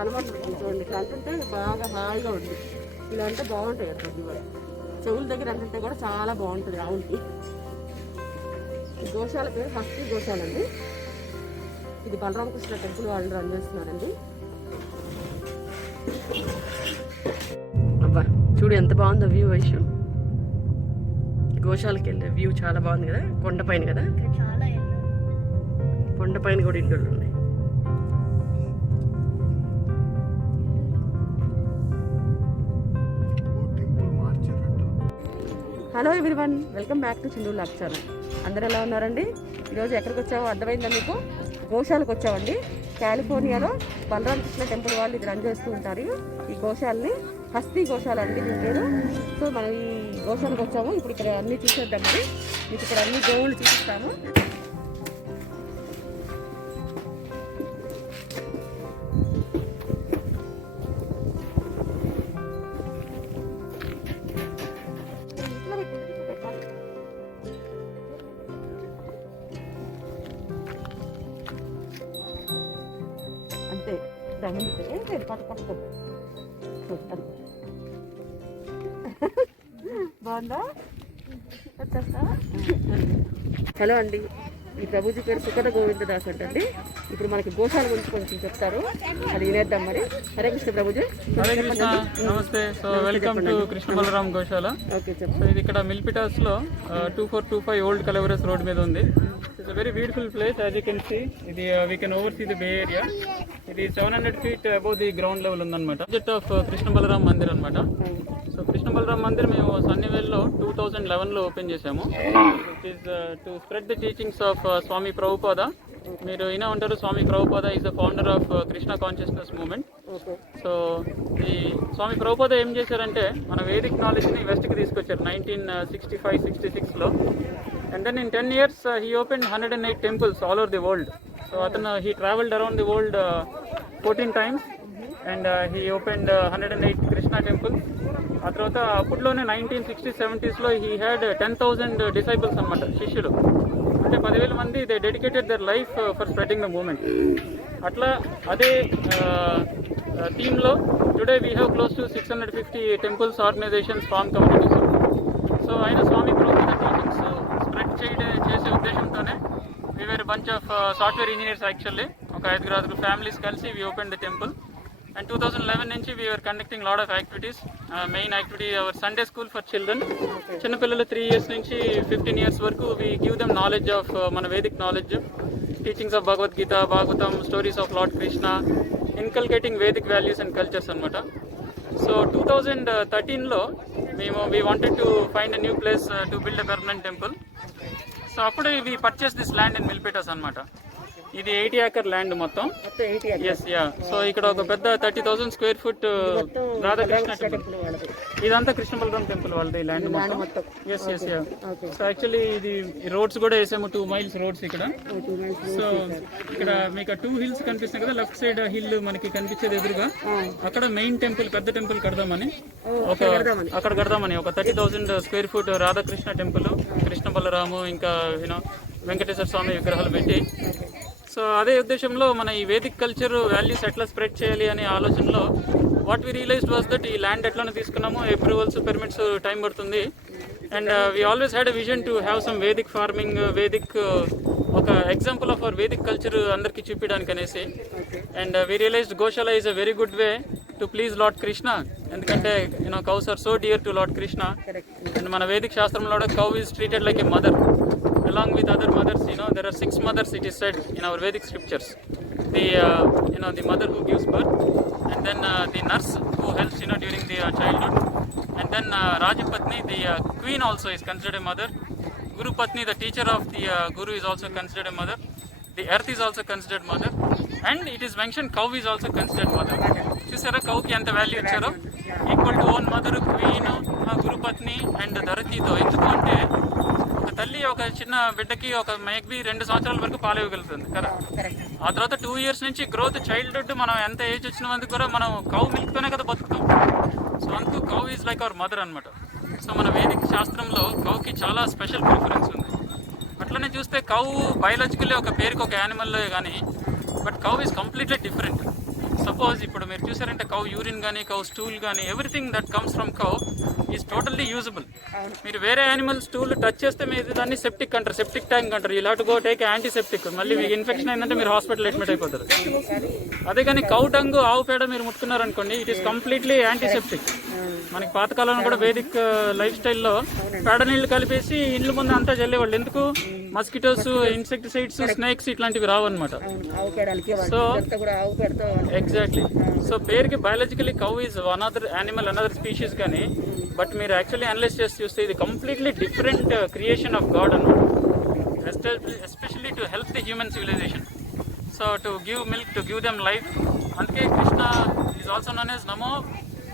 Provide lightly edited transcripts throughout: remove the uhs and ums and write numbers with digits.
కనబడుతుంది చూడండి. ఇక్కడ అంటుంటే బాగా హాయిగా ఉంది. ఇలా అంటే బాగుంటాయి కదా కొద్దిగా. చెవుల దగ్గర అంటుంటే కూడా చాలా బాగుంటుంది ఆవులకి. గోశాల పేరు హస్తి గోశాల అండి. ఇది బలరామకృష్ణ టెంపుల్ వాళ్ళు రన్ చేస్తున్నారండి. అబ్బా చూడు ఎంత బాగుందో వ్యూ వైషు. గోశాలకి వెళ్ళే వ్యూ చాలా బాగుంది కదా, కొండపైన కదా. కొండపైన కూడా ఇండ్లు ఉన్నాయి. Hello everyone, welcome back to చిందు లాక్ ఛానల్. అందరు ఎలా ఉన్నారండి? ఈరోజు ఎక్కడికి వచ్చావో అర్థమైందా మీకు? గోశాలకు వచ్చామండి. కాలిఫోర్నియాలో బలరామకృష్ణ టెంపుల్ వాళ్ళు ఇది రన్ చేస్తూ ఉంటారు. ఈ గోశాలని హస్తి గోశాల అండి దీని పేరు. సో మనం ఈ గోశాలకు వచ్చాము. ఇప్పుడు ఇక్కడ అన్నీ చూసేద్దాం. మరి మీకు ఇక్కడ అన్ని గోవులు చూపిస్తాము. అంతే ఏంటి పట్టు పట్టుకో. బాగుందా? వచ్చేస్తా. హలో అండి, ఈ ప్రభుజీ పేరు సుఖద గోవిందదాస్ అంటండి. ఇప్పుడు మనకి గోశాల గురించి కొంచెం చెప్తారు, అది వినేద్దాం. మరి హరే కృష్ణ ప్రభుజీ. హరే కృష్ణ, నమస్తే. So welcome to Krishna Balram Goshala. Okay చెప్పండి. సో ఇది ఇక్కడ మిల్పిటాస్ లో 2425 ఓల్డ్ కలవరస్ రోడ్ మీద ఉంది. It's very beautiful place. As you can see, ఇది we can over see the bay area. ఇది 700 feet above the ground level ఉందన్నమాట. ప్రాజెక్ట్ ఆఫ్ కృష్ణ బలరాం మందిర్ అనమాట. సో కృష్ణ బలరాం మందిర్ మేము సన్నీవేల్లో 2011లో ఓపెన్ చేసాము. It is to spread the teachings of Swami Prabhupada. మీరు అయినా ఉంటారు, Swami Prabhupada is the founder of Krishna consciousness movement. So ఈ స్వామి ప్రభుపాద ఏం చేశారంటే మన వేదిక్ నాలెడ్జ్ని వెస్ట్కి తీసుకొచ్చారు 1965-66లో. And then in 10 years he opened 108 temples all over the world. So atana he traveled around the world 14 times and he opened 108 Krishna temples. ఆ తర్వాత అప్పట్లోనే 1960s-70sలో he had 10,000 disciples అన్నమాట, శిష్యులు. అంటే 10,000 మంది they dedicated their life for spreading the movement. అట్లా అదే థీమ్లో today we have close to 650 temples, organisations, farm communities. So ఆయన స్వామి ప్రభుపాద టీచింగ్స్ స్ప్రెడ్ చేసే ఉద్దేశంతోనే we were a bunch of software engineers actually. ఒక 5 ఫ్యామిలీస్ కలిసి we opened the temple. And 2011 నుంచి we were conducting lot of activities. Main activity our Sunday school for children. చిన్న పిల్లలు 3 years నుంచి 15 years వరకు we give them knowledge of మన Vedic knowledge, teachings of Bhagavad Gita, Bhagavatam, stories of Lord Krishna, inculcating Vedic values and cultures అన్నమాట. So 2013లో we wanted to find a new place to build a permanent temple. So అప్పుడు we purchase this land in Milpitas అనమాట. ఇది 80 acre land మొత్తం. Yes yeah. So ఇక్కడ ఒక పెద్ద 30,000 square feet Radhakrishna temple. ఇదంతా కృష్ణ బలరాం టెంపుల్ వాళ్ళది ల్యాండ్ మొత్తం. Yes yes yeah. So actually ఇది రోడ్స్ కూడా వేసాము, 2 miles రోడ్స్ ఇక్కడ. సో ఇక్కడ మీకు 2 hills కనిపిస్తున్నాయి కదా, లెఫ్ట్ సైడ్ హిల్ మనకి కనిపించేది ఎదురుగా. అక్కడ మెయిన్ టెంపుల్, పెద్ద టెంపుల్ కడదామని అక్కడ కడదామని ఒక 30,000 square feet Radhakrishna temple, Krishna Balaramu, ఇంకా వెంకటేశ్వర స్వామి విగ్రహాలు పెట్టి. సో అదే ఉద్దేశంలో మన ఈ వేదిక్ కల్చర్ వాల్యూస్ ఎట్లా స్ప్రెడ్ చేయాలి అనే ఆలోచనలో what we realized was that ఈ ల్యాండ్ ఎట్లనే తీసుకున్నాము, అప్రూవల్స్, పెర్మిట్స్ టైం పడుతుంది. And we always had a vision to have some vedic farming, vedic ఒక example of our Vedic culture అందరికీ చూపించడానికి అనేసి. And we realized goshala is a very good way to please lord Krishna. ఎందుకంటే cows are so dear to lord Krishna. And మన Vedic శాస్త్రంలో cow is treated like a mother along with other mothers. There are 6 mothers, it is said in our Vedic scriptures. The the mother who gives birth, and then the nurse who helps during the childhood, and then Rajapatni, the queen, also is considered a mother. Guru Patni, the teacher of the guru, is also considered a mother. The earth is also considered mother, and it is mentioned cow is also considered mother. చూసారా కౌకి ఎంత value ఇచ్చారో. Equal to own mother, queen, guru పత్ని and ధరతితో. ఎందుకు అంటే ఒక తల్లి ఒక చిన్న బిడ్డకి ఒక మేబీ 2 సంవత్సరాల వరకు పాలు ఇవ్వగలుగుతుంది కదా. ఆ తర్వాత 2 years నుంచి గ్రోత్, చైల్డ్హుడ్, మనం ఎంత ఏజ్ వచ్చినందుకు కూడా మనం కౌ మిల్క్తోనే కదా బతుకుతాం. సో అందుకు cow is like our mother అనమాట. సో మన వేదిక శాస్త్రంలో కౌకి చాలా స్పెషల్ ప్రిఫరెన్స్ ఉంది. అట్లనే చూస్తే కౌ బయాలజికల్లీ ఒక పేరుకి ఒక యానిమల్ కానీ, but cow is completely different. So suppose ఇప్పుడు మీరు చూసారంటే కౌ యూరిన్ కానీ కౌ స్టూల్ కానీ everything that comes from cow is totally usable. మీరు వేరే యానిమల్ స్టూల్ టచ్ చేస్తే మీరు దాన్ని సెప్టిక్ అంటారు, సెప్టిక్ ట్యాంక్ అంటారు. You have to go take antiseptic. మళ్ళీ మీకు ఇన్ఫెక్షన్ అయిందంటే మీరు హాస్పిటల్ అడ్మిట్ అయిపోతారు. అదే కానీ కౌ డంగ్ ఆవు పేడ మీరు ముట్టుకున్నారనుకోండి, ఇట్ ఈస్ కంప్లీట్లీ యాంటీసెప్టిక్. మనకి పాతకాలంలో కూడా వేదిక్ లైఫ్ స్టైల్లో పేడ నీళ్లు కలిపేసి ఇండ్ల ముందు అంతా చల్లేవాళ్ళు. ఎందుకు? మస్కిటోస్, ఇన్సెక్టిసైడ్స్, స్నేక్స్ ఇట్లాంటివి రావన్నమాట. So exactly. సో పేరుకి biologically cow is one other animal, another species. కానీ బట్ మీరు యాక్చువల్లీ అనలైజ్ చేసి చూస్తే ఇది completely different creation of god అన్నమాట. Especially to help the human civilization. So to give milk, to give them life. అందుకే Krishna is also known as నమో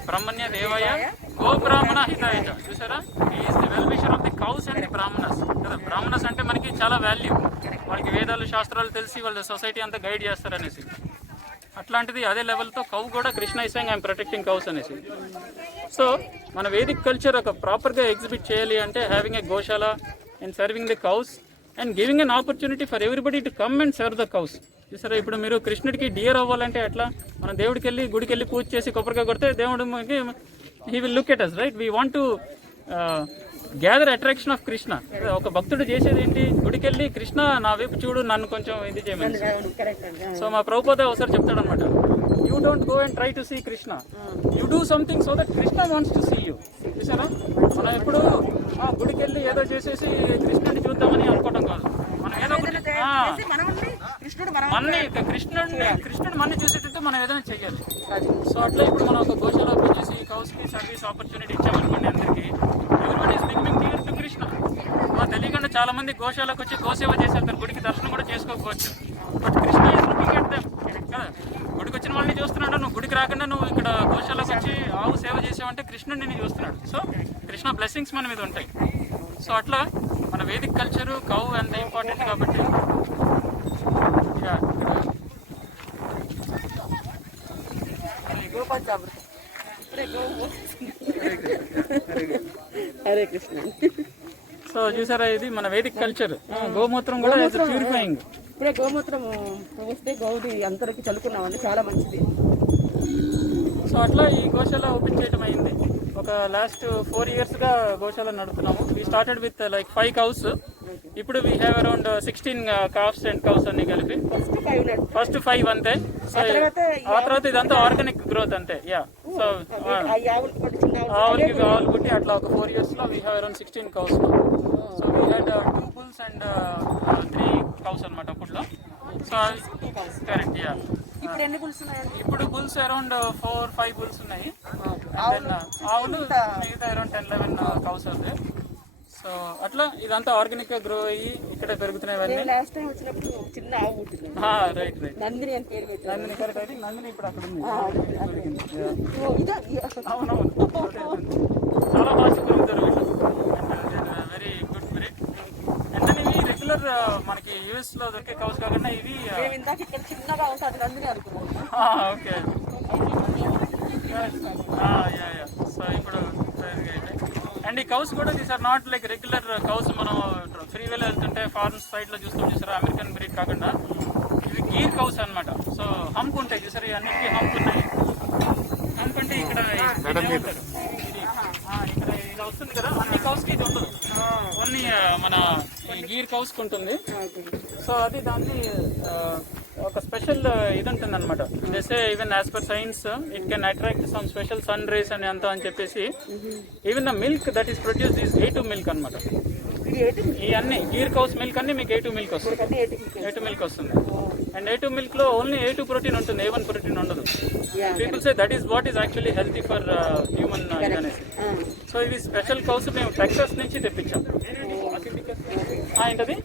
బ్రహ్మణ్య దేవాయ గో బ్రాహ్మణ హితాయ. చూసారా, is the well wisher of the cows and the Brahmanas కదా. బ్రాహ్మణస్ అంటే మనకి చాలా వాల్యూ, వాళ్ళకి వేదాలు శాస్త్రాలు తెలిసి వాళ్ళ సొసైటీ అంతా గైడ్ చేస్తారనేసి. అట్లాంటిది అదే లెవెల్తో కౌ కూడా Krishna is saying I'm protecting cows అనేసి. సో మన వేదిక్ కల్చర్ ఒక ప్రాపర్గా ఎగ్జిబిట్ చేయాలి అంటే having a Goshala and serving the cows and giving an opportunity for everybody to come and serve the cows. చూసారా, ఇప్పుడు మీరు కృష్ణుడికి డియర్ అవ్వాలంటే ఎట్లా? మనం దేవుడికి వెళ్ళి గుడికి వెళ్ళి పూజ చేసి కొబ్బరికాయ కొడితే దేవుడు he will look at us, right? We want to gather attraction of Krishna. ఒక భక్తుడు చేసేది ఏంటి? గుడికి వెళ్ళి కృష్ణ నా వైపు చూడు, నన్ను కొంచెం ఇది చేయమని. సో మా ప్రభుపాద ఒకసారి చెప్తాడు అనమాట, you don't go and try to see Krishna, you do something so that Krishna wants to see you. చూసారా, మనం ఎప్పుడు గుడికి వెళ్ళి ఏదో చేసేసి కృష్ణుడిని చూద్దామని అనుకోవడం కాదు. మనం ఏదో ఒకటి కృష్ణుడు మనని చూసేటట్టు మనం ఏదైనా చెయ్యాలి. సో అట్లా ఇప్పుడు మనం ఒక గోశాల ఓపెన్ చేసి కౌస్కి సర్వీస్ ఆపర్చునిటీ ఇచ్చామనుకోండి అందరికీ, everybody is becoming near to Krishna. తెలియకుండా చాలా మంది గోశాలకు వచ్చి గోసేవ చేసేస్తారు, గుడికి దర్శనం కూడా చేసుకోకపోవచ్చు. But Krishna is looking at them కదా. గుడికి వచ్చిన వాళ్ళని చూస్తున్నాడు, నువ్వు గుడికి రాకుండా నువ్వు ఇక్కడ గోశాలకు వచ్చి ఆవు సేవ చేసావంటే కృష్ణుడు నిన్ను చూస్తున్నాడు. సో కృష్ణ బ్లెస్సింగ్స్ మన మీద ఉంటాయి. సో అట్లా మన వేదిక్ కల్చరు కౌ ఎంత ఇంపార్టెంట్ కాబట్టి హరే కృష్ణ. సో చూసారా, ఇది మన వేదిక్ కల్చర్. గోమూత్రం కూడా ప్యూరిఫైయింగ్. ఇప్పుడే గోమూత్రం పోస్తే గౌడి అందరికి చల్లుకున్నామండి, చాలా మంచిది. సో అట్లా ఈ గోశాల ఓపెన్ చేయడం అయింది. ఒక లాస్ట్ 4 yearsగా గోశాల నడుపుతున్నాము. We started with like 5 cows. ఇప్పుడు we have around 16 calves and cows అన్ని కలిపి. ఫస్ట్ 5 అంతే. సో ఆ తర్వాత ఇదంతా ఆర్గానిక్ గ్రోత్ అంతే. యా, సో ఆవులు పుట్టి అట్లా ఒక 4 yearsలో we have around 16 cows. So we had 2 bulls and 3 cows అనమాట అప్పట్లో. So correct. యా, ఇప్పుడు బుల్స్ అరౌండ్ 4-5 బుల్స్ ఉన్నాయి. ఆవులు మిగతా అరౌండ్ 10-11 cows ఉంది. సో అట్లా ఇదంతా ఆర్గానిక్ గా గ్రో అయ్యి ఇక్కడే పెరుగుతున్నాయి. Right right. నందిని కరెక్ట్. అయితే నందిని ఇప్పుడు అక్కడ ఉంది. అవునవును, చాలా బాగా పెరుగుతారు వీళ్ళు. Very good breed. అంటే ఇవి రెగ్యులర్ మనకి యూఎస్ లో దొరికే కౌస్ కాకుండా ఇవి ఓకే. సో ఇప్పుడు అండ్ ఈ కౌస్ కూడా these are not like regular cows. మనం ఫ్రీవేలో వెళ్తుంటే ఫారెన్ సైడ్ లో చూస్తాం చూసారా, అమెరికన్ బ్రీడ్ కాకుండా ఇవి గీర్ కౌస్ అనమాట. సో హంప్ ఉంటాయి చూసారు, అన్నిటికీ హంప్ ఉన్నాయి. హంప్ అంటే ఇక్కడ ఇక్కడ ఇలా వస్తుంది కదా, అన్ని కౌస్ కి ఇది ఉండదు, ఓన్లీ మన గీర్ కౌస్ కి ఉంటుంది. సో అది దాన్ని ఒక స్పెషల్ ఇది ఉంటుంది అనమాట. జెసే even as per science it can attract some special sun rays అని అంతా అని చెప్పేసి even the milk that is produce is A2 milk అనమాట. ఈ అన్ని గీర్ కౌస్ మిల్క్ అన్ని మీకు A2 మిల్క్ వస్తుంది. A2 మిల్క్ వస్తుంది. అండ్ A2 మిల్క్ లో ఓన్లీ A2 ప్రోటీన్ ఉంటుంది, A1 ప్రోటీన్ ఉండదు. People say that is what is actually healthy for human అనేసి. సో ఇవి స్పెషల్ కౌస్ మేము టెక్సాస్ నుంచి తెప్పించాం. ఏంటది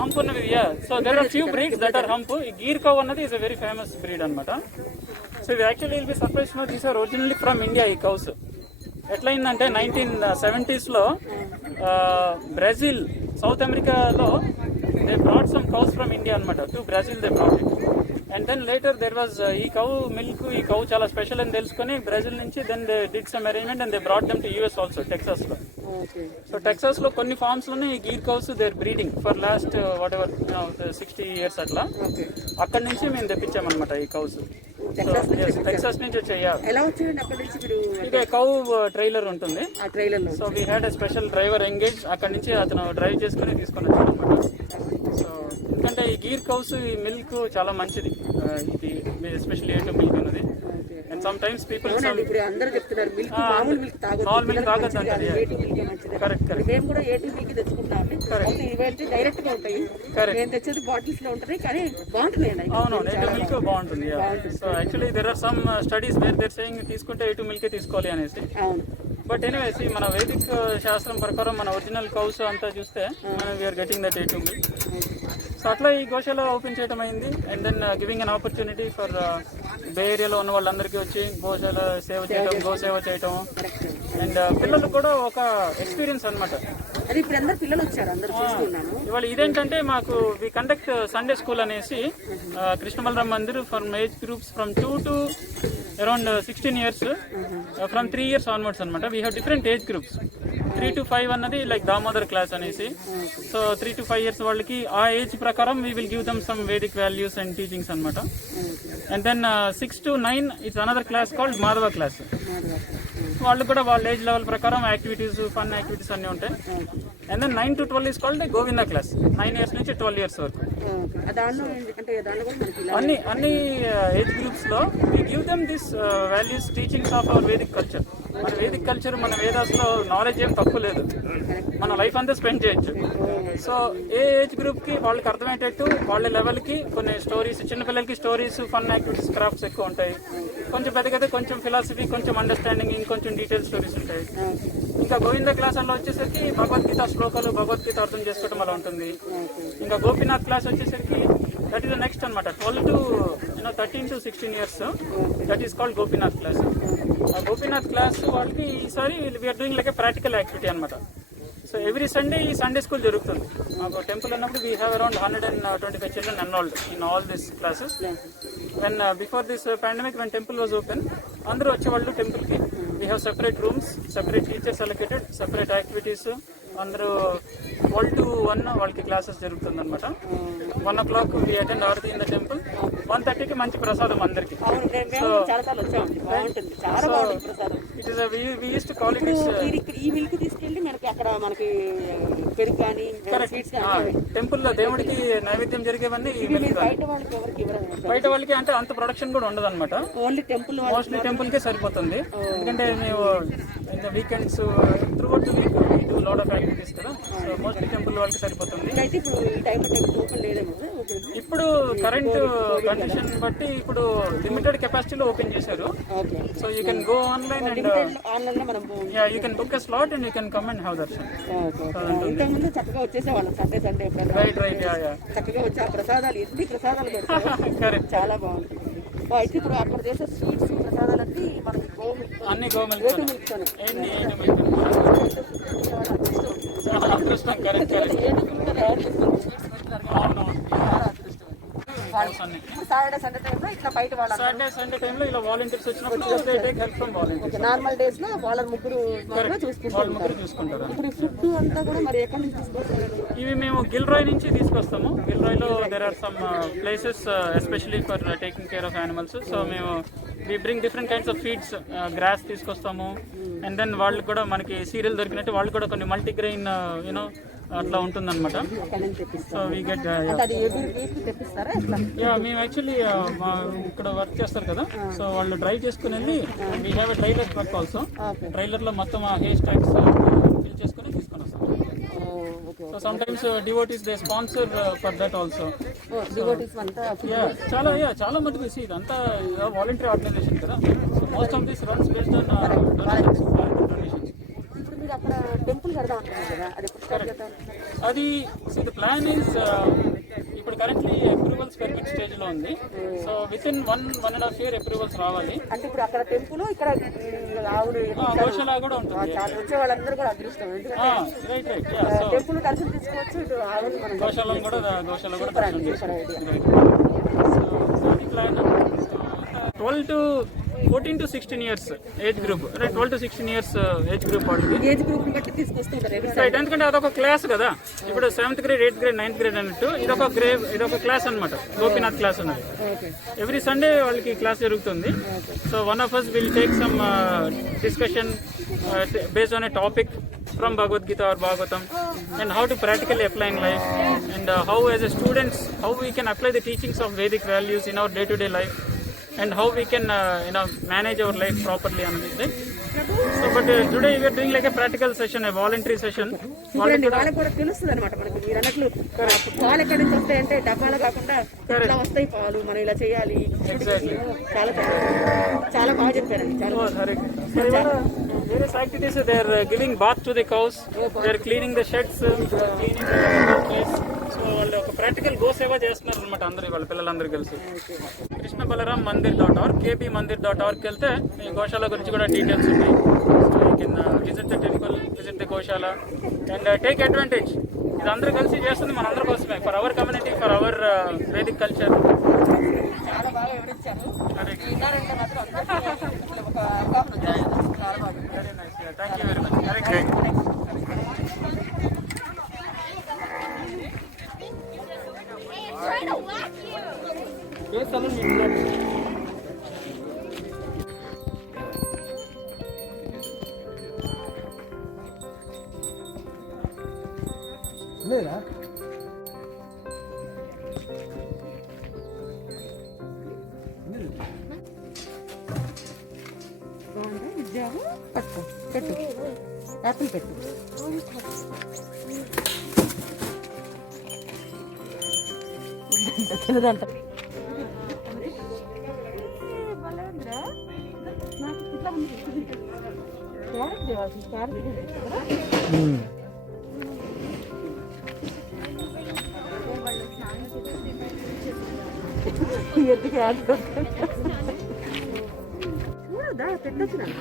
హంప్ ఉన్నది. So there are few breeds that are hump. ఈ గీర్ కౌ అన్నది is a very famous breed అనమాట. సో ఇది actually will be surprise no these are originally from India. ఈ కౌస్ ఎట్లయిందంటే 1970s బ్రెజిల్, సౌత్ అమెరికాలో they brought some cows from India అనమాట. To Brazil they brought it. And then later there was ఈ cow milk, ఈ cow చాలా special అని తెలుసుకొని Brazil నుంచి then they did some arrangement and they brought them to US also, Texas లో. So Texas లో కొన్ని ఫార్మ్స్ లోనే ఈ Gir cows there breeding for last whatever 60 years అట్లా. అక్కడ నుంచి మేము తెప్పించామన్నమాట ఈ కౌస్. టెక్సాస్ నుంచి వచ్చాయి. ఎలా వచ్చాయండి అక్కడ నుంచి మీరు? ఇక కౌ ట్రైలర్ ఉంటుంది, ఆ ట్రైలర్ లో. So we had a special driver engage. అక్కడ నుంచి అతను డ్రైవ్ చేసుకుని తీసుకొని వచ్చాడు అనమాట. సో ఎందుకంటే ఈ గీర్ కౌస్ ఈ మిల్క్ చాలా మంచిది, ఇది ఎస్పెషల్లీ ఏ2 మిల్క్ అనేది. అండ్ సమ్ టైమ్స్ పీపుల్ ఇప్పుడు అందరూ చెప్తున్నారు మిల్క్ మామూలు మిల్క్ తాగొద్దు, నార్మల్ మిల్క్ తాగొద్దు అంటే A2 మిల్క్ మంచిది. కరెక్ట్. మేము కూడా A2 మిల్క్ తెచ్చుకుంటాం. ఇవైతే డైరెక్ట్ గా ఉంటాయి, నేను తెచ్చేది బాటిల్స్ లో ఉంటాయి, కానీ బాగుంటుంది. అవును, A2 మిల్క్ బాగుంటుంది. So actually there are some studies where they're saying తీసుకుంటే A2 మిల్క్ తీసుకోవాలి అనేసి. అవును. బట్ ఎనీవేస్ మన వైదిక్ శాస్త్రం ప్రకారం మన ఒరిజినల్ కౌస్ అంతా చూస్తే మనం we are getting that A2 milk. So అట్లా ఈ గోశాల ఓపెన్ చేయడం అయింది. And then giving an opportunity for bay ఏరియాలో ఉన్న వాళ్ళందరికీ వచ్చి గోశాల సేవ చేయడం, గో సేవ చేయటం. అండ్ పిల్లలు కూడా ఒక ఎక్స్పీరియన్స్ అనమాట. అది ఇప్పుడు అందరు పిల్లలు వచ్చారు, అందరూ చూస్తున్నాను. ఇవాళ ఇదేంటంటే మాకు వి కండక్ట్ సండే స్కూల్ అనేసి Krishna Balaram Mandir for age groups from 2 to around 16 years, from 3 years onwards అనమాట. We have different age groups. 3 to 5 అన్నది లైక్ దామోదర్ క్లాస్ అనేసి. సో 3 to 5 years వాళ్ళకి ఆ ఏజ్ ప్రకారం we will give them some vedic values and teachings అనమాట. And then 6 to 9 it's another class called Madhava class. వాళ్ళు కూడా వాళ్ళ ఏజ్ లెవెల్ ప్రకారం యాక్టివిటీస్, ఫన్ యాక్టివిటీస్ అన్నీ ఉంటాయి. And then 9 to 12 is called Govinda class, 9 years నుంచి 12 years వరకు. అన్ని ఏజ్ గ్రూప్స్ లో we give them this values, teachings of our Vedic culture. మన వేదిక్ కల్చర్, మన వేదాస్ లో నాలెడ్జ్ ఏం తక్కువ లేదు, మన లైఫ్ అంతా స్పెండ్ చేయొచ్చు. సో ఏ ఏజ్ గ్రూప్ కి వాళ్ళకి అర్థమయ్యేటట్టు వాళ్ళ లెవెల్ కి కొన్ని స్టోరీస్, చిన్నపిల్లలకి స్టోరీస్, ఫన్ యాక్టివిటీస్, క్రాఫ్ట్స్ ఎక్కువ ఉంటాయి. కొంచెం పెద్దగైతే కొంచెం ఫిలాసఫీ, కొంచెం అండర్స్టాండింగ్, ఇంకొంచెం డీటెయిల్ స్టోరీస్ ఉంటాయి. ఇంకా గోవింద క్లాస్ అలా వచ్చేసరికి భగవద్గీత శ్లోకాలు, భగవద్గీత అర్థం చేసుకోవడం అలా ఉంటుంది. ఇంకా గోపీనాథ్ క్లాస్ వచ్చేసరికి దట్ ఈస్ ద నెక్స్ట్ అనమాట. 12 to 13 to 16 years, that is called Gopinath class. ఆ గోపీనాథ్ క్లాస్ వాళ్ళకి ఈసారి we're doing like a practical activity అనమాట. సో ఎవ్రీ సండే ఈ సండే స్కూల్ జరుగుతుంది. మాకు టెంపుల్ అన్నప్పుడు we have around 125 children enrolled in all these classes. When before this pandemic, when temple was open, అందరూ వచ్చేవాళ్ళు టెంపుల్కి. We have separate rooms, separate teachers allocated, separate activities. అందరూ 12 to 1 వాళ్ళకి classes జరుగుతుంది అనమాట. 1 o'clock we attend aarti in the temple. 1:30కి మంచి ప్రసాదం అందరికి. So it is we used to call it ఈ మిల్క్ తీసుకెళ్ళి మనకి అక్కడ మనకి పెరుగు కానీ టెంపుల్లో దేవుడికి నైవేద్యం జరిగేవన్నీ బయట వాళ్ళకి అంటే అంత ప్రొడక్షన్ కూడా ఉండదు అనమాట. ఓన్లీ టెంపుల్, మోస్ట్లీ టెంపుల్ కే సరిపోతుంది. ఎందుకంటే మేము weekends throughout the week we do lot of activities కదా. సో మోస్ట్లీ టెంపుల్ వాళ్ళకి సరిపోతుంది. ఇప్పుడు కరెంట్ కండిషన్ బట్టి ఇప్పుడు లిమిటెడ్ కెపాసిటీలో ఓపెన్ చేశారు. So you can go online and you can book a slot and you can come and have darshan. చక్కగా వచ్చేసేవాళ్ళం సండే సండే. రైట్ చక్కగా వచ్చి ఆ ప్రసాదాలు, ఎన్ని ప్రసాదాలు పెడతారు, చాలా బాగుంటుంది. అయితే ఇప్పుడు అక్కడ చేసే స్వీట్స్, ప్రసాదాలన్నీ మనకి అన్ని గోమిల్క్ అదృష్టం. కరెక్ట్ సాటర్డే సండే టైంలో ఇట్లా బయట సాటర్డే సండే టైంలో ఇలా వాలంటీర్స్ వచ్చినప్పుడు they take help from volunteers. Normal days లో వాళ్ళ ముగ్గురు చూసుకుంటారు. ఇప్పుడు ఫుడ్ అంతా కూడా మరి ఎక్కడి నుంచి తీసుకొస్తారు? ఇవి మేము గిల్రాయ్ నుంచి తీసుకొస్తాము. గిల్రాయ్లో there are some places especially for taking care of animals. So మేము we bring different kinds of feeds, grass తీసుకొస్తాము. అండ్ దెన్ వాళ్ళు కూడా మనకి సీరియల్ దొరికినట్టు వాళ్ళు కూడా కొన్ని మల్టీగ్రెయిన్ యూనో అట్లా ఉంటుంది అనమాట. సో వీ గెట్ మేము యాక్చువల్లీ ఇక్కడ వర్క్ చేస్తారు కదా, సో వాళ్ళు డ్రైవ్ చేసుకుని వెళ్ళి we have a trailer truck also. ట్రైలర్లో మొత్తం ఆ హెయిర్ స్టాక్స్ ఫిల్ చేసుకుని తీసుకొని వస్తాం. So some times devotees they sponsor for that also. చాలా మటుకు ఇదంతా వాలంటరీ ఆర్గనైజేషన్ కదా. So most of this runs based on donations. అక్కడ టెంపుల్ కడదాం కదా, అది ది ప్లాన్ ఈస్ ఇప్పుడు కరెంట్లీ అప్రూవల్స్ పెర్మిట్ స్టేజ్ లో ఉంది. So with in 1.5 year approvals రావాలి. అంటే ఇప్పుడు అక్కడ టెంపుల్, ఇక్కడ గోశాల కూడా ఉంటుంది. వచ్చే వాళ్ళందరూ కూడా అదృష్టం. రైట్ టెంపుల్ కలిసి తీసుకోవచ్చు, ఇటు గోశాల కూడా plan. 14 to 16 years age group, అంటే 12 to 16 years ఏజ్ గ్రూప్ వాళ్ళకి. ఏజ్ గ్రూప్ బట్టి తీసుకొస్తుంటారు రైట్, ఎందుకంటే అదొక క్లాస్ కదా. ఇప్పుడు 7th grade, 8th grade, 9th grade అన్నట్టు ఇదొక క్లాస్ అన్నమాట. గోపీనాథ్ క్లాస్ అన్నది. ఓకే ఎవ్రీ సండే వాళ్ళకి క్లాస్ జరుగుతుంది. So one of us will take some discussion based on a topic from Bhagavad Gita or Bhagavatam, and how to practically apply in life, and how as a students, how we can apply the teachings of Vedic values in our day-to-day life, and how we can manage our life properly on this day. So but today we are doing like a practical session, a voluntary session. చూడండి, వాళ్ళకి కూడా తెలుస్తుంది అనమాట. మనకు మీరు అన్నట్లు పాలు ఎక్కడి నుంచి వస్తాయంటే డబ్బాలు కాకుండా ఇలా వస్తాయి పాలు, మనం ఇలా చేయాలి. Exactly. చాలా చాలా బాగా చెప్పారండి. చాలా various activities. They are giving bath to the cows, they are cleaning the sheds, cleaning the place. So వాళ్ళు ఒక ప్రాక్టికల్ గో సేవ చేస్తున్నారు అనమాట అందరూ, వాళ్ళ పిల్లలందరూ కలిసి. కృష్ణ బలరాం మందిర్.org, kbmandir.org వెళ్తే ఈ గోశాల గురించి కూడా డీటెయిల్స్ ఉన్నాయి. So you can visit the temple, visit the Goshala and take advantage. ఇది అందరూ కలిసి చేస్తుంది మన అందరి కోసమే, for our community, for hour Vedic culture. చాలా బాగా వివరించారు. విన్నారంటే మాత్రం అందరికీ ఒక అవగాహన వచ్చేస్తుంది. చాలా బాగా. Very nice, thank you very much. Trying to whack you. లేదా విద్యాలు పట్టు పెట్టు, యాపిల్ పెట్టు. తినదంట. నాకు ఇట్లా ఉంది. క్యారెట్ దేవాలి, క్యారెట్ కదా. ఎందుకు యాడ్ చూడదా పెట్టచ్చు నాన్న.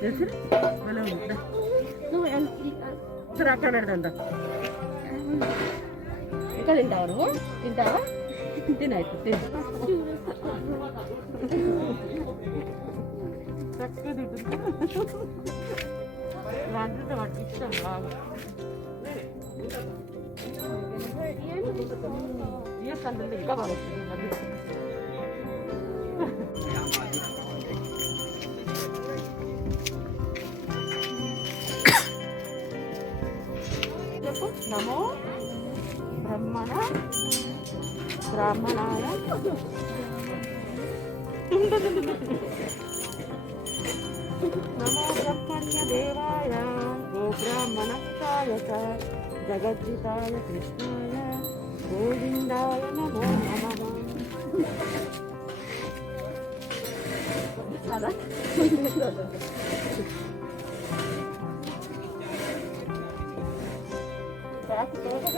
తెలుసు భలే ఉందా. సరే అక్కడ పెడదా. ఇంకా తింటావా నువ్వు? తింటావా? తినైతే తిను. చక్కగా తింటుంది. వాటితో వాటికి ఇష్టం బాగా. ఇంకా బాగా చెప్పు. నమో బ్రాహ్మణాయ నమో బ్రహ్మణ్య దేవాయ గోబ్రాహ్మణాయ జగద్జితాయ కృష్ణాయ గోవిందాయ నమో నమః.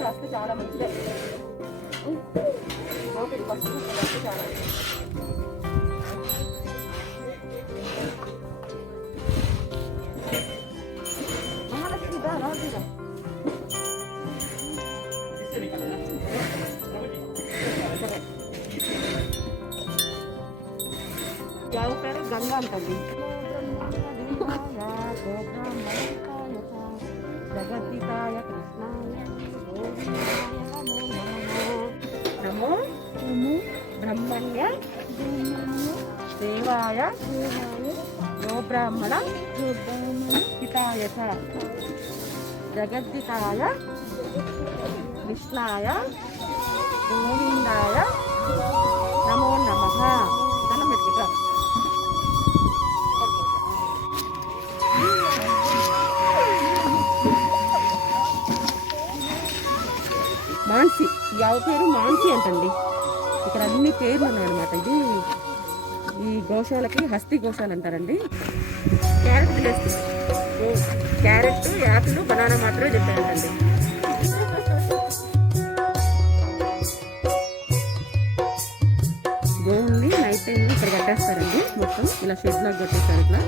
రాస్తే చాలా మంచిదే. ఓకే, ఫస్ట్ రాస్తే చాలా మహాలక్ష్మి రాజుగా. ಯಾವ పేరు గంగా అంటండి. జగద్దితాయ కృష్ణాయ నమో బ్రహ్మణ్య దేవాయ గోబ్రాహ్మణ హితాయ జగద్దితాయ కృష్ణాయ గోవిందాయ నమో నమః. దండం పెట్టుకుంటా. మాన్సి, ఈ ఆవు పేరు మాన్సి అంటండి. ఇక్కడ అన్ని పేర్లు ఉన్నాయన్నమాట. ఇది ఈ గోశాలకి హస్తి గోశాల అంటారండి. క్యారెట్ తినేస్తుంది. క్యారెట్, యాపిల్, బనానా మాత్రమే చెప్పారంటండి. గోవుల్ని నైట్ టైం ఇక్కడ కట్టేస్తారండి. మొత్తం ఇలా షెడ్ లాగా కట్టేస్తారు. ఇట్లా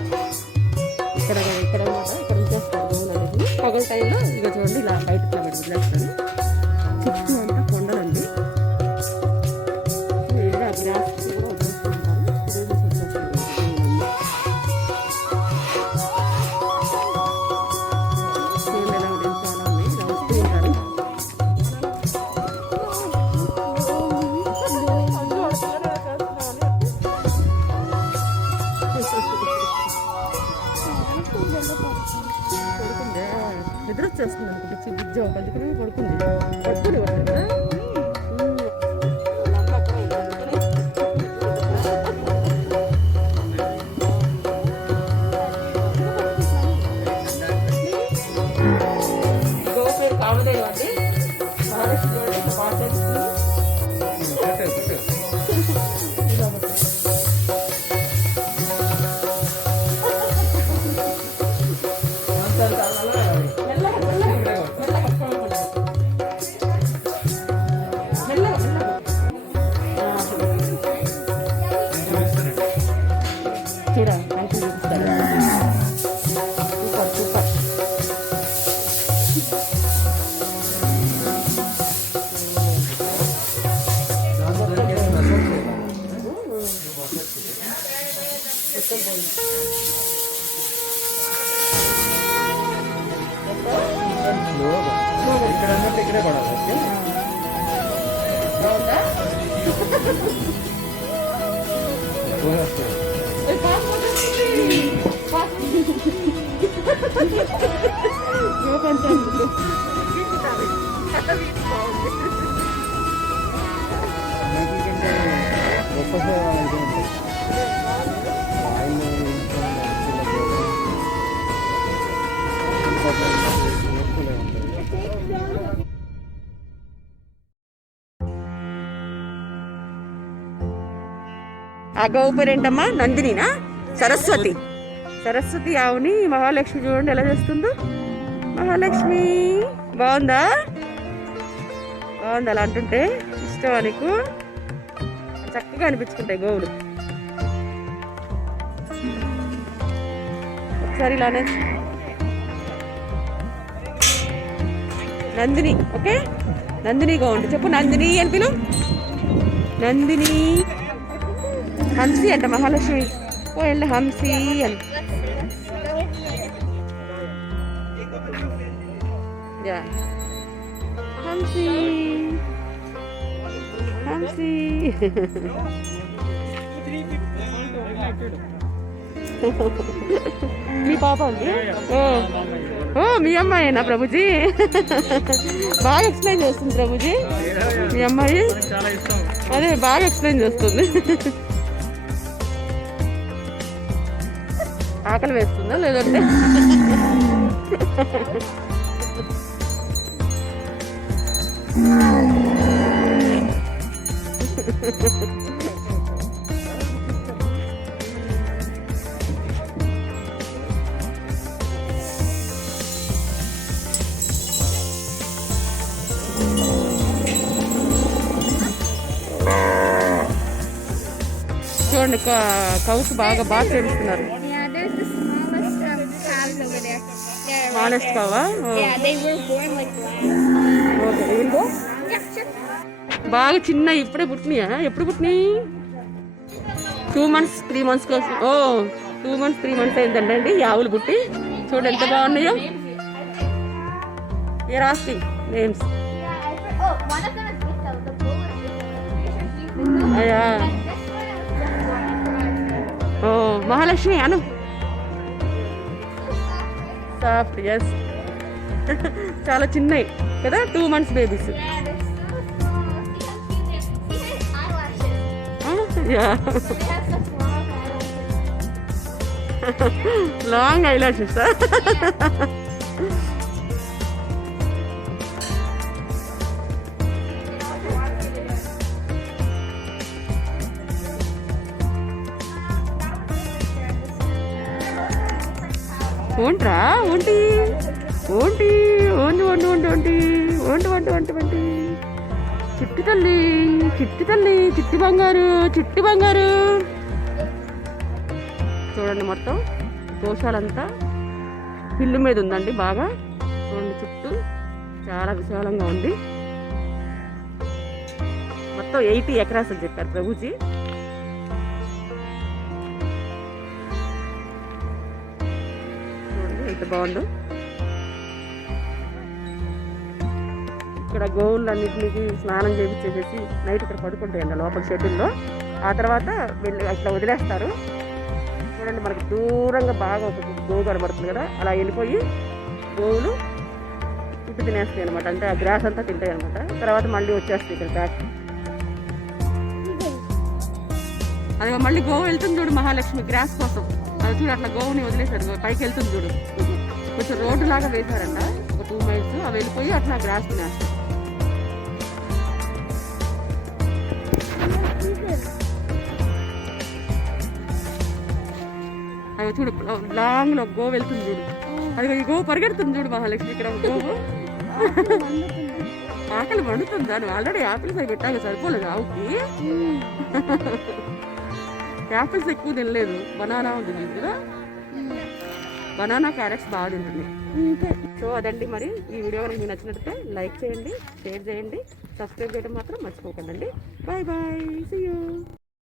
ఇక్కడ అనమాట, ఇక్కడ ఉంచేస్తారు గోవులు అనేది. పగల టైంలో ఇక చూడండి ఇలా బయటకు వదిలేస్తారు. చుట్టూ అంతా కొండలు పడుకుంది పడుకుని పడుతుందా గోపేరు కావలేదు అండి మహాలక్ష్మి చూడండి ఇట్లా పాట చేస్తుంది. మెల్లగా మెల్లగా మెల్లగా మెల్లగా మెల్లగా చీర మంచిగా చూపిస్తారు. Super super. ఇక్కడ అన్నట్టు ఇక్కడే పడాలి. బాగుందా? ఎక్కువ వస్తుంది. అన్నిటికంటే గొప్ప సేవ ఇది ఉంటుంది. ఆయన ఆ గోవు పేరు ఏంటమ్మా? నందినినా? సరస్వతి. సరస్వతి ఆవుని మహాలక్ష్మి చూడండి ఎలా చేస్తుందో. మహాలక్ష్మి బాగుందా? బాగుంది. అలా అంటుంటే ఇష్టమా నీకు? చక్కగా అనిపించుకుంటాయి గోవులు. ఒకసారి ఇలానే నందిని. ఓకే, నందిని గోవుండి చెప్పు. నందిని అని పిలు. నందిని. హంసి అంట మహాలక్ష్మి. ఓ వెళ్ళి హంసి అని. యా హంసి హంసి. మీ పాప అండి? ఓ మీ అమ్మాయేనా ప్రభుజీ? బాగా ఎక్స్ప్లెయిన్ చేస్తుంది ప్రభుజీ మీ అమ్మాయి. చాలా ఇష్టం. అదే బాగా ఎక్స్ప్లెయిన్ చేస్తుంది. ఆకలి వేస్తుందా లేదంటే? చూడండి కౌసు బాగా చేస్తున్నారు. Yeah, there's the smallest calves over there. Yeah, right smallest there. కావా? Yeah, they were born like lambs. Okay వీళ్ళు Yeah, sure. బాగా చిన్న ఇప్పుడే పుట్టినాయా? ఎప్పుడు పుట్టినాయి? 2 months 3 months కోసం. ఓ 2 months 3 months అయిందండి ఈ ఆవులు పుట్టి. చూడండి ఎంత బాగున్నాయో. ఏ రాస్తి names. Oh, one of them is Vito. The bull is Vito. అయ్యా ఓ మహాలక్ష్మి అను. సాఫ్ట్. ఎస్. చాలా చిన్నవి కదా, 2 months babies. Yeah, they're so small. See how cute they are. See their eyelashes. Yeah They have such long eyelashes. Long eyelashes. ఓంట్రా ఓంటి ఓంటి ఓంటి ఓంటి ఓంటి ఓంటి ఓంటి ఓంటి ఓంటి ఓంటి. చిట్టి తల్లి చిట్టి తల్లి చిట్టి బంగారు చిట్టి బంగారు. చూడండి మొత్తం గోశాలంతా పిల్లు మీద ఉందండి బాగా. చూడండి చుట్టూ చాలా విశాలంగా ఉంది. మొత్తం 80 acres అని చెప్పారు ప్రభుజీ. చూడండి ఎంత బాగుందో. ఇక్కడ గోవులన్నింటికి స్నానం చేయించేసేసి నైట్ ఇక్కడ పడుకుంటాయండి లోపల షెడ్యూల్లో. ఆ తర్వాత వెళ్ళి అట్లా వదిలేస్తారు. చూడండి మనకు దూరంగా బాగా ఒక గోవు కనబడుతుంది కదా, అలా వెళ్ళిపోయి గోవులు ఫుడ్ తినేస్తాయి అనమాట, అంటే ఆ గ్రాస్ అంతా తింటాయి అనమాట. తర్వాత మళ్ళీ వచ్చేస్తాయి ఇక్కడ బ్యాక్. అది మళ్ళీ గోవు వెళ్తుంది చూడు మహాలక్ష్మి గ్రాస్ కోసం. అది చూడు అట్లా గోవుని వదిలేశారు, పైకి వెళ్తుంది చూడు. కొంచెం రోడ్డు లాగా వేశారంట ఒక 2 miles, అవి వెళ్ళిపోయి అట్లా గ్రాస్ తినేస్తాయి. అవి చూడు లాంగ్ లో గోవు వెళ్తుంది చూడు. అది ఈ గోవు పరిగెడుతుంది చూడు మహాలక్ష్మి. ఇక్కడ గోవు ఆకలి మండుతుందా? నువ్వు ఆల్రెడీ యాపిల్స్ అవి పెట్టాక సరిపోలేదు ఆవుకి. యాపిల్స్ ఎక్కువ తినలేదు, బనానా ఉంటుంది కదా, బనానా క్యారెట్స్ బాగా తింటుంది. సో అదండి మరి ఈ వీడియో కనుక మీకు నచ్చినట్లయితే లైక్ చేయండి, షేర్ చేయండి, సబ్స్క్రైబ్ చేయడం మాత్రం మర్చిపోకండి. Bye bye, see you.